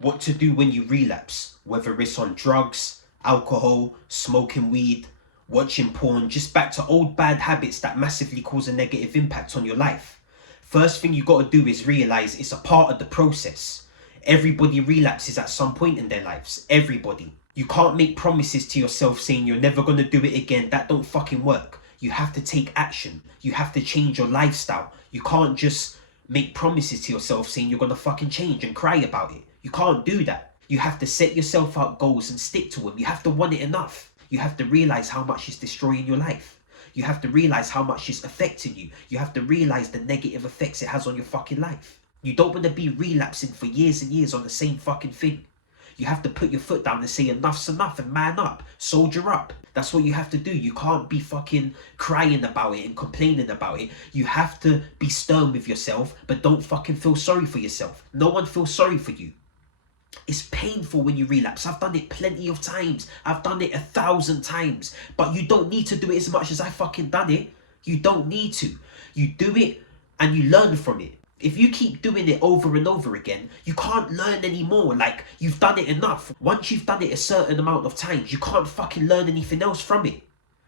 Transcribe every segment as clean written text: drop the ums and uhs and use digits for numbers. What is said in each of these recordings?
What to do when you relapse, whether it's on drugs, alcohol, smoking weed, watching porn, just back to old bad habits that massively cause a negative impact on your life. First thing you gotta do is realize it's a part of the process. Everybody relapses at some point in their lives. Everybody. You can't make promises to yourself saying you're never gonna do it again. That don't fucking work. You have to take action. You have to change your lifestyle. You can't just make promises to yourself saying you're gonna fucking change and cry about it. You can't do that. You have to set yourself out goals and stick to them. You have to want it enough. You have to realize how much it's destroying your life. You have to realize how much it's affecting you. You have to realize the negative effects it has on your fucking life. You don't want to be relapsing for years and years on the same fucking thing. You have to put your foot down and say enough's enough and man up. Soldier up. That's what you have to do. You can't be fucking crying about it and complaining about it. You have to be stern with yourself, but don't fucking feel sorry for yourself. No one feels sorry for you. It's painful when you relapse. I've done it plenty of times. I've done it 1,000 times. But you don't need to do it as much as I fucking done it. You don't need to. You do it and you learn from it. If you keep doing it over and over again, you can't learn anymore. Like, you've done it enough. Once you've done it a certain amount of times, you can't fucking learn anything else from it.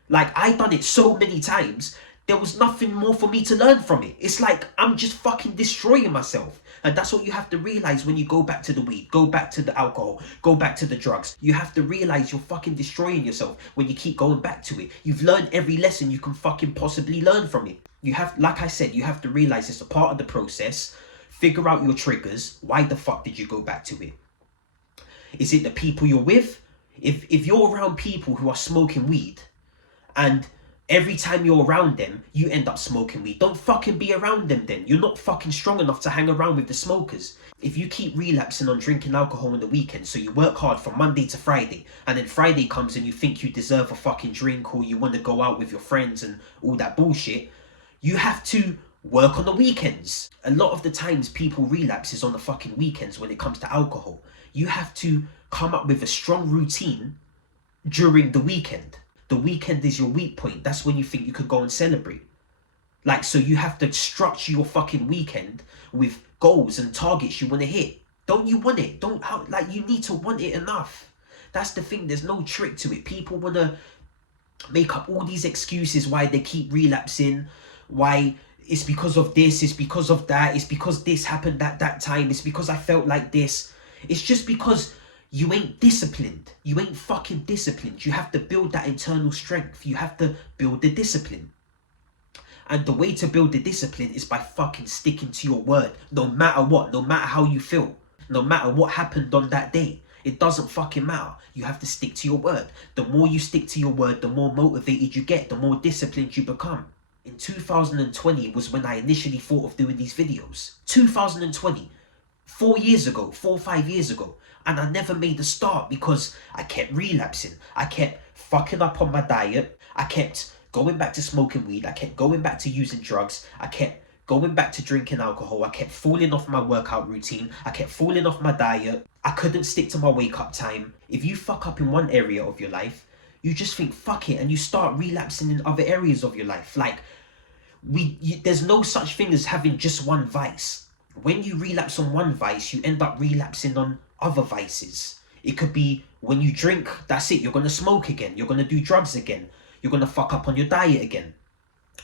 Like, I done it so many times, there was nothing more for me to learn from it. It's like I'm just fucking destroying myself. And that's what you have to realize when you go back to the weed, go back to the alcohol, go back to the drugs. You have to realize you're fucking destroying yourself when you keep going back to it. You've learned every lesson you can fucking possibly learn from it. You have, like I said, you have to realize it's a part of the process. Figure out your triggers. Why the fuck did you go back to it? Is it the people you're with? If you're around people who are smoking weed and every time you're around them, you end up smoking weed, don't fucking be around them then. You're not fucking strong enough to hang around with the smokers. If you keep relapsing on drinking alcohol on the weekend, so you work hard from Monday to Friday, and then Friday comes and you think you deserve a fucking drink or you want to go out with your friends and all that bullshit, you have to work on the weekends. A lot of the times people relapse is on the fucking weekends when it comes to alcohol. You have to come up with a strong routine during the weekend. The weekend is your weak point. That's when you think you could go and celebrate. Like, so you have to structure your fucking weekend with goals and targets you want to hit. Don't you want it? You need to want it enough. That's the thing. There's no trick to it. People want to make up all these excuses why they keep relapsing. Why it's because of this, it's because of that, it's because this happened at that time, it's because I felt like this. It's just because you ain't disciplined. You ain't fucking disciplined. You have to build that internal strength. You have to build the discipline. And the way to build the discipline is by fucking sticking to your word. No matter what, no matter how you feel, no matter what happened on that day. It doesn't fucking matter. You have to stick to your word. The more you stick to your word, the more motivated you get, the more disciplined you become. In 2020 was when I initially thought of doing these videos. 2020. 4 years ago, 4 or 5 years ago. And I never made a start because I kept relapsing. I kept fucking up on my diet. I kept going back to smoking weed. I kept going back to using drugs. I kept going back to drinking alcohol. I kept falling off my workout routine. I kept falling off my diet. I couldn't stick to my wake up time. If you fuck up in one area of your life, you just think, fuck it, and you start relapsing in other areas of your life. Like, there's no such thing as having just one vice. When you relapse on one vice, you end up relapsing on other vices. It could be when you drink, that's it, you're going to smoke again, you're going to do drugs again, you're going to fuck up on your diet again.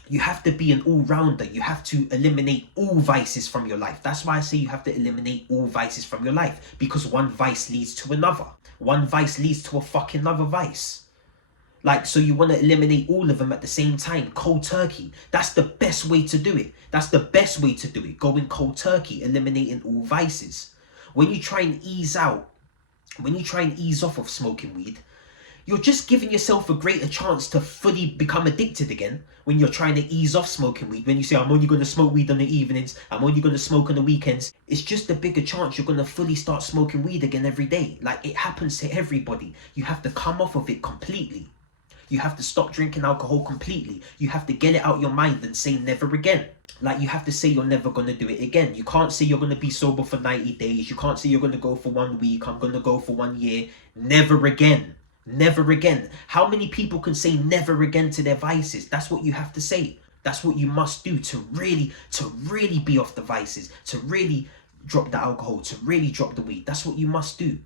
You have to be an all-rounder. You have to eliminate all vices from your life. That's why I say you have to eliminate all vices from your life, because one vice leads to another. One vice leads to a fucking another vice. Like, so you want to eliminate all of them at the same time, cold turkey. That's the best way to do it. That's the best way to do it. Going cold turkey, eliminating all vices. When you try and ease out, when you try and ease off of smoking weed, you're just giving yourself a greater chance to fully become addicted again when you're trying to ease off smoking weed. When you say, I'm only going to smoke weed on the evenings, I'm only going to smoke on the weekends, it's just a bigger chance you're going to fully start smoking weed again every day. Like, it happens to everybody. You have to come off of it completely. You have to stop drinking alcohol completely. You have to get it out your mind and say never again. Like, you have to say you're never going to do it again. You can't say you're going to be sober for 90 days. You can't say you're going to go for 1 week. I'm going to go for 1 year. Never again. Never again. How many people can say never again to their vices? That's what you have to say. That's what you must do to really be off the vices, to really drop the alcohol, to really drop the weed. That's what you must do.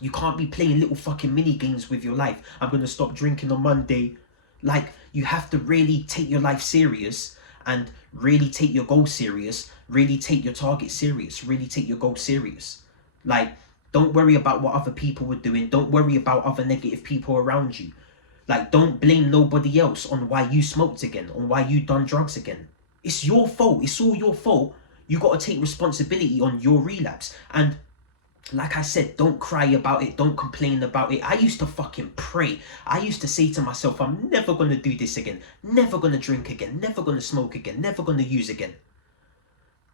You can't be playing little fucking mini games with your life. I'm gonna stop drinking on Monday. Like, you have to really take your life serious and really take your goal serious, really take your target serious, really take your goal serious. Like, don't worry about what other people were doing. Don't worry about other negative people around you. Like, don't blame nobody else on why you smoked again, on why you done drugs again. It's your fault. It's all your fault. You got to take responsibility on your relapse. And like I said, don't cry about it. Don't complain about it. I used to fucking pray. I used to say to myself, I'm never going to do this again. Never going to drink again. Never going to smoke again. Never going to use again.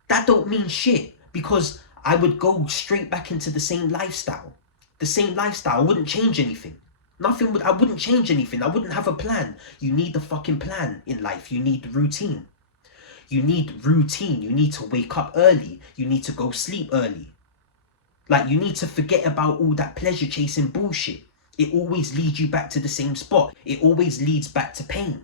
That don't mean shit, because I would go straight back into the same lifestyle. The same lifestyle. I wouldn't change anything. I wouldn't change anything. I wouldn't have a plan. You need a fucking plan in life. You need routine. You need routine. You need to wake up early. You need to go sleep early. Like, you need to forget about all that pleasure chasing bullshit. It always leads you back to the same spot. It always leads back to pain.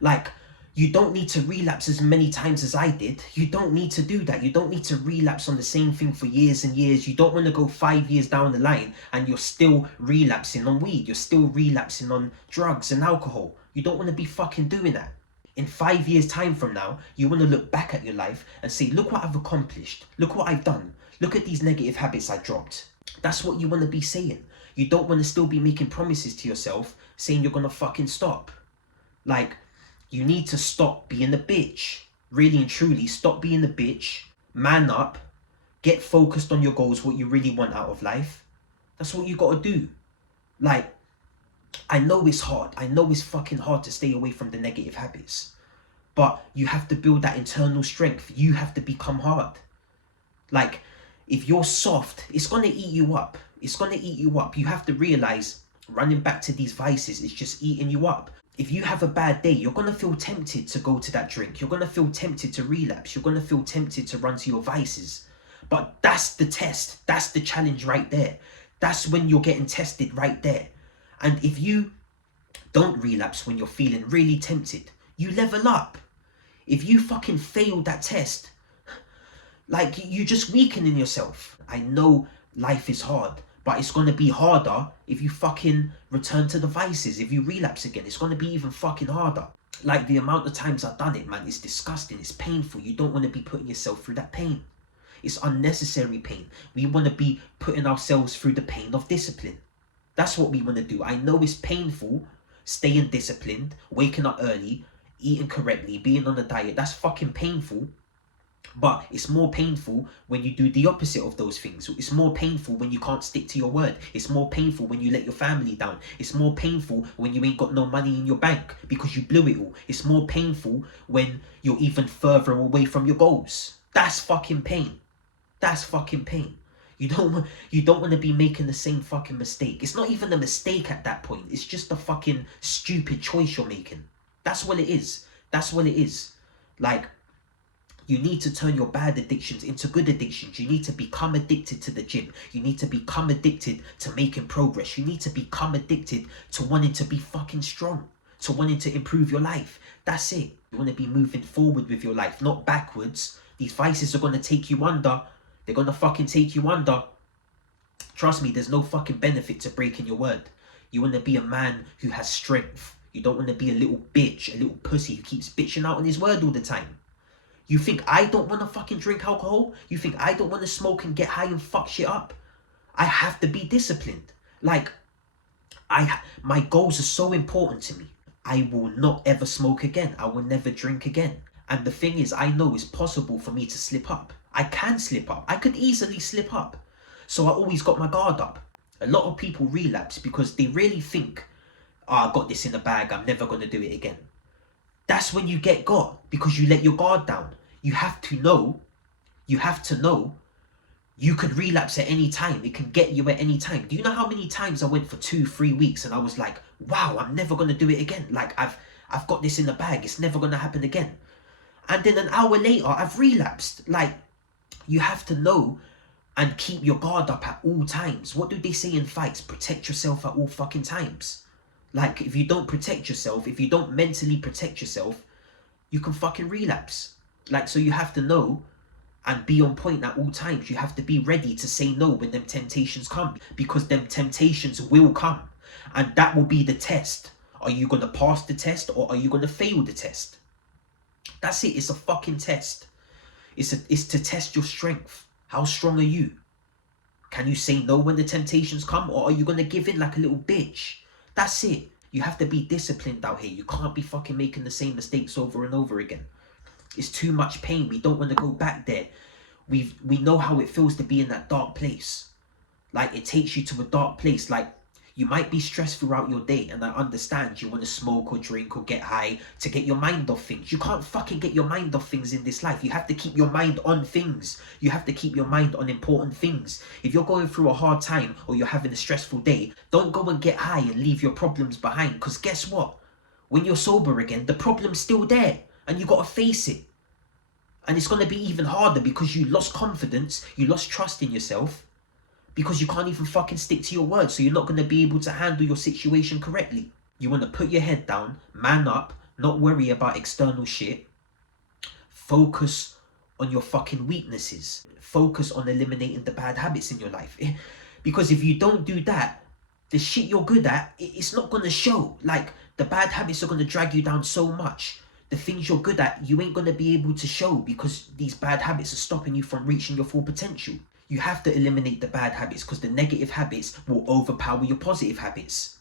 Like, you don't need to relapse as many times as I did. You don't need to do that. You don't need to relapse on the same thing for years and years. You don't want to go 5 years down the line and you're still relapsing on weed. You're still relapsing on drugs and alcohol. You don't want to be fucking doing that. In 5 years' time from now, you want to look back at your life and say, look what I've accomplished. Look what I've done. Look at these negative habits I dropped. That's what you want to be saying. You don't want to still be making promises to yourself saying you're going to fucking stop. Like, you need to stop being a bitch. Really and truly, stop being a bitch. Man up. Get focused on your goals, what you really want out of life. That's what you got to do. Like, I know it's hard. I know it's fucking hard to stay away from the negative habits. But you have to build that internal strength. You have to become hard. Like, if you're soft, it's going to eat you up. It's going to eat you up. You have to realize running back to these vices is just eating you up. If you have a bad day, you're going to feel tempted to go to that drink. You're going to feel tempted to relapse. You're going to feel tempted to run to your vices. But that's the test. That's the challenge right there. That's when you're getting tested right there. And if you don't relapse when you're feeling really tempted, you level up. If you fucking fail that test, like, you're just weakening yourself. I know life is hard, but it's going to be harder if you fucking return to the vices. If you relapse again, it's going to be even fucking harder. Like, the amount of times I've done it, man, it's disgusting. It's painful. You don't want to be putting yourself through that pain. It's unnecessary pain. We want to be putting ourselves through the pain of discipline. That's what we want to do. I know it's painful, staying disciplined, waking up early, eating correctly, being on a diet. That's fucking painful. But it's more painful when you do the opposite of those things. It's more painful when you can't stick to your word. It's more painful when you let your family down. It's more painful when you ain't got no money in your bank because you blew it all. It's more painful when you're even further away from your goals. That's fucking pain. That's fucking pain. You don't want to be making the same fucking mistake. It's not even a mistake at that point. It's just a fucking stupid choice you're making. That's what it is. That's what it is. Like, you need to turn your bad addictions into good addictions. You need to become addicted to the gym. You need to become addicted to making progress. You need to become addicted to wanting to be fucking strong, to wanting to improve your life. That's it. You want to be moving forward with your life, not backwards. These vices are going to take you under. They're going to fucking take you under. Trust me, there's no fucking benefit to breaking your word. You want to be a man who has strength. You don't want to be a little bitch, a little pussy who keeps bitching out on his word all the time. You think I don't want to fucking drink alcohol? You think I don't want to smoke and get high and fuck shit up? I have to be disciplined. Like, my goals are so important to me. I will not ever smoke again. I will never drink again. And the thing is, I know it's possible for me to slip up. I can slip up. I could easily slip up. So I always got my guard up. A lot of people relapse because they really think, I got this in the bag. I'm never going to do it again. That's when you get got, because you let your guard down. You have to know you could relapse at any time. It can get you at any time. Do you know how many times I went for 2-3 weeks and I was like, wow, I'm never going to do it again. Like, I've got this in the bag. It's never going to happen again. And then an hour later, I've relapsed. Like, you have to know and keep your guard up at all times. What do they say in fights? Protect yourself at all fucking times. Like, if you don't protect yourself, if you don't mentally protect yourself, you can fucking relapse. Like, so you have to know and be on point at all times. You have to be ready to say no when them temptations come, because them temptations will come, and that will be the test. Are you going to pass the test, or are you going to fail the test? That's it. It's a fucking test. It's to test your strength. How strong are you? Can you say no when the temptations come, or are you going to give in like a little bitch? That's it. You have to be disciplined out here. You can't be fucking making the same mistakes over and over again. It's too much pain. We don't want to go back there. We know how it feels to be in that dark place. Like, it takes you to a dark place. Like, you might be stressed throughout your day, and I understand you want to smoke or drink or get high to get your mind off things. You can't fucking get your mind off things in this life. You have to keep your mind on things. You have to keep your mind on important things. If you're going through a hard time or you're having a stressful day, don't go and get high and leave your problems behind. Because guess what? When you're sober again, the problem's still there, and you got to face it. And it's going to be even harder because you lost confidence, you lost trust in yourself, because you can't even fucking stick to your word. So you're not going to be able to handle your situation correctly. You want to put your head down, man up, not worry about external shit. Focus on your fucking weaknesses. Focus on eliminating the bad habits in your life. Because if you don't do that, the shit you're good at, it's not going to show. Like, the bad habits are going to drag you down so much. The things you're good at, you ain't going to be able to show, because these bad habits are stopping you from reaching your full potential. You have to eliminate the bad habits, because the negative habits will overpower your positive habits.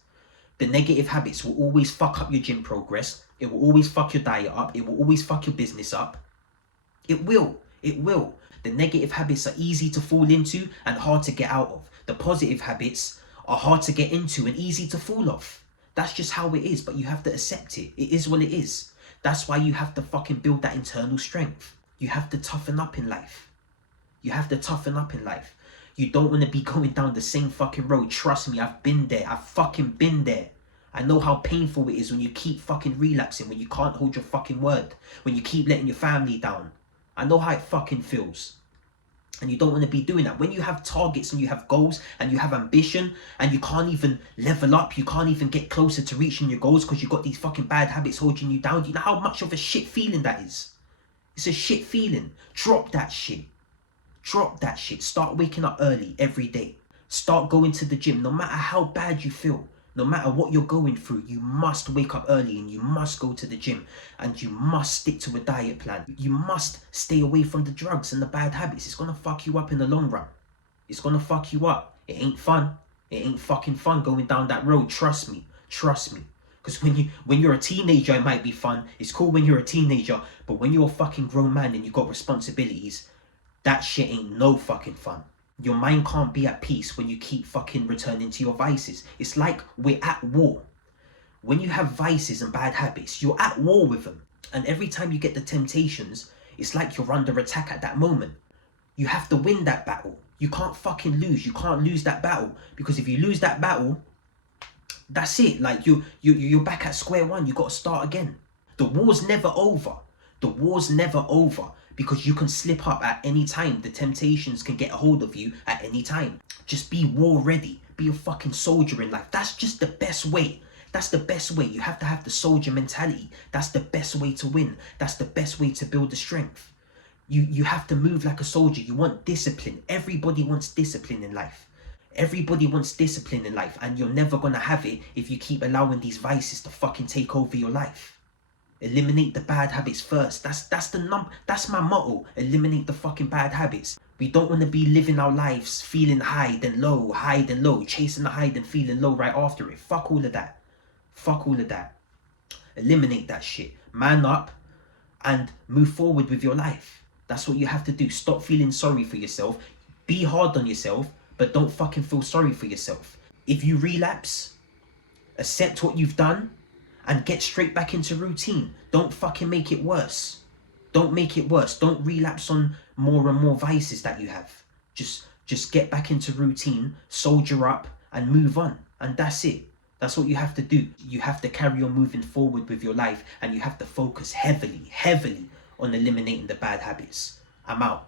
The negative habits will always fuck up your gym progress. It will always fuck your diet up. It will always fuck your business up. It will. It will. The negative habits are easy to fall into and hard to get out of. The positive habits are hard to get into and easy to fall off. That's just how it is, but you have to accept it. It is what it is. That's why you have to fucking build that internal strength. You have to toughen up in life. You have to toughen up in life. You don't want to be going down the same fucking road. Trust me, I've been there. I've fucking been there. I know how painful it is when you keep fucking relapsing, when you can't hold your fucking word, when you keep letting your family down. I know how it fucking feels. And you don't want to be doing that. When you have targets and you have goals and you have ambition and you can't even level up, you can't even get closer to reaching your goals because you've got these fucking bad habits holding you down. Do you know how much of a shit feeling that is? It's a shit feeling. Drop that shit. Drop that shit. Start waking up early every day. Start going to the gym. No matter how bad you feel, no matter what you're going through, you must wake up early and you must go to the gym, and you must stick to a diet plan. You must stay away from the drugs and the bad habits. It's gonna fuck you up in the long run. It's gonna fuck you up. It ain't fun. It ain't fucking fun going down that road. Trust me. Trust me. Because when you're a teenager, it might be fun. It's cool when you're a teenager, but when you're a fucking grown man and you got responsibilities, that shit ain't no fucking fun. Your mind can't be at peace when you keep fucking returning to your vices. It's like we're at war. When you have vices and bad habits, you're at war with them. And every time you get the temptations, it's like you're under attack at that moment. You have to win that battle. You can't fucking lose. You can't lose that battle. Because if you lose that battle, that's it. Like, you're back at square one. You got to start again. The war's never over. The war's never over. Because you can slip up at any time. The temptations can get a hold of you at any time. Just be war ready. Be a fucking soldier in life. That's just the best way. That's the best way. You have to have the soldier mentality. That's the best way to win. That's the best way to build the strength. You have to move like a soldier. You want discipline. Everybody wants discipline in life. Everybody wants discipline in life. And you're never going to have it if you keep allowing these vices to fucking take over your life. Eliminate the bad habits first. That's my motto. Eliminate the fucking bad habits. We don't want to be living our lives feeling high then low, chasing the high then feeling low right after it. Fuck all of that. Fuck all of that. Eliminate that shit. Man up and move forward with your life. That's what you have to do. Stop feeling sorry for yourself. Be hard on yourself, but don't fucking feel sorry for yourself. If you relapse, accept what you've done and get straight back into routine. Don't fucking make it worse. Don't make it worse. Don't relapse on more and more vices that you have. Just get back into routine, soldier up and move on. And that's it. That's what you have to do. You have to carry on moving forward with your life, and you have to focus heavily on eliminating the bad habits. I'm out.